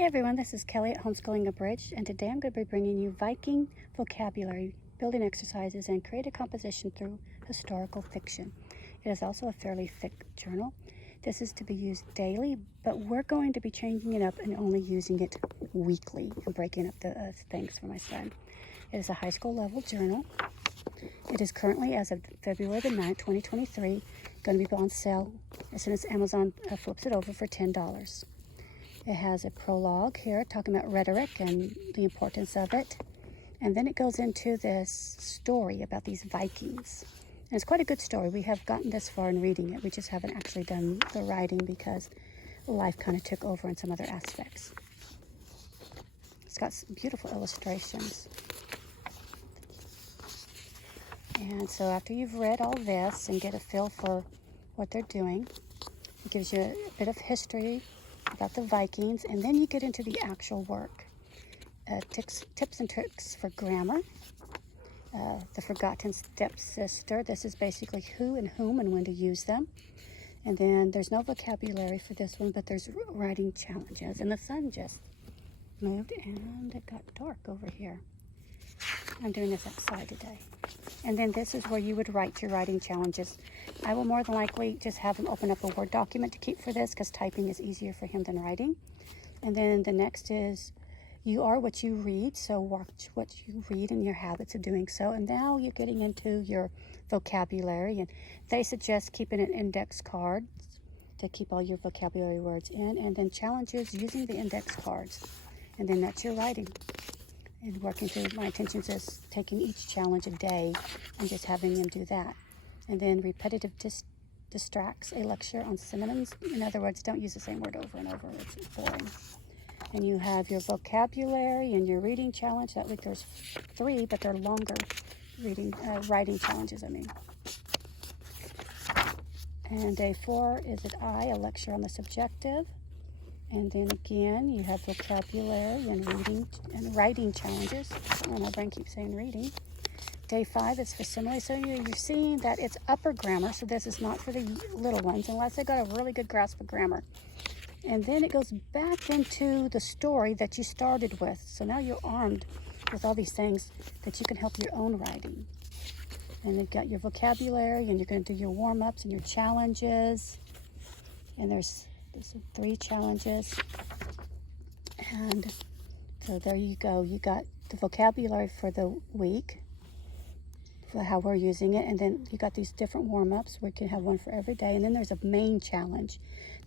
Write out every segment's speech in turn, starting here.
Hey everyone, this is Kelly at Homeschooling Abridged, and today I'm going to be bringing you Viking vocabulary, building exercises, and creative composition through historical fiction. It is also a fairly thick journal. This is to be used daily, but we're going to be changing it up and only using it weekly and breaking up the things for my son. It is a high school level journal. It is currently, as of February the 9th, 2023, going to be on sale as soon as Amazon flips it over for $10. It has a prologue here talking about rhetoric and the importance of it. And then it goes into this story about these Vikings. And it's quite a good story. We have gotten this far in reading it. We just haven't actually done the writing because life kind of took over in some other aspects. It's got some beautiful illustrations. And so after you've read all this and get a feel for what they're doing, it gives you a bit of history about the Vikings, and then you get into the actual work. Tips and tricks for grammar. The forgotten stepsister. This is basically who and whom and when to use them. And then there's no vocabulary for this one, but there's writing challenges. And the sun just moved and it got dark over here. I'm doing this outside today. And then this is where you would write your writing challenges. I will more than likely just have him open up a Word document to keep for this because typing is easier for him than writing. And then the next is you are what you read, so watch what you read and your habits of doing so. And now you're getting into your vocabulary, and they suggest keeping an index card to keep all your vocabulary words in, and then challenges using the index cards. And then that's your writing. And working through, my intentions is taking each challenge a day and just having them do that. And then repetitive distracts a lecture on synonyms. In other words, don't use the same word over and over. It's boring. And you have your vocabulary and your reading challenge. That week there's 3, but they're longer writing challenges, And day 4 is a lecture on the subjective. And then again, you have vocabulary and reading and writing challenges. Oh, my brain keeps saying reading. Day 5 is for simile. So you're seeing that it's upper grammar, so this is not for the little ones unless they got a really good grasp of grammar. And then it goes back into the story that you started with. So now you're armed with all these things that you can help your own writing. And you've got your vocabulary, and you're going to do your warm-ups and your challenges. And there's 3 challenges. And so there you go. You got the vocabulary for the week, for how we're using it, and then you got these different warm-ups where you can have one for every day, and then there's a main challenge.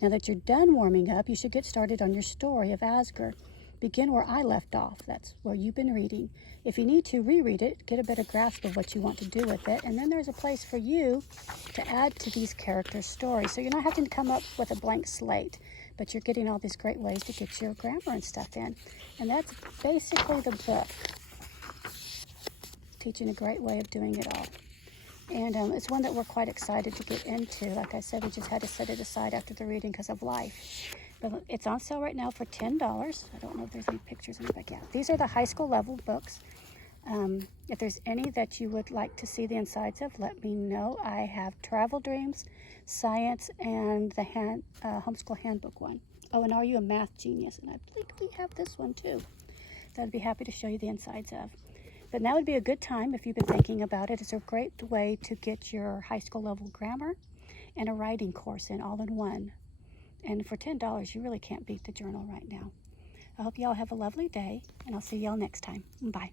Now that you're done warming up, you should get started on your story of Asgore. Begin where I left off. That's where you've been reading. If you need to reread it, get a better grasp of what you want to do with it, and then there's a place for you to add to these characters' stories. So you're not having to come up with a blank slate, but you're getting all these great ways to get your grammar and stuff in. And that's basically the book. Teaching a great way of doing it all. And it's one that we're quite excited to get into. Like I said, we just had to set it aside after the reading because of life. But it's on sale right now for $10. I don't know if there's any pictures in the back. Yeah, these are the high school level books. If there's any that you would like to see the insides of, let me know. I have Travel Dreams, Science, and the Homeschool Handbook one. Oh, and Are You a Math Genius? And I think we have this one too. That I'd be happy to show you the insides of. But now would be a good time if you've been thinking about it. It's a great way to get your high school level grammar and a writing course in all in one. And for $10, you really can't beat the journal right now. I hope y'all have a lovely day, and I'll see y'all next time. Bye.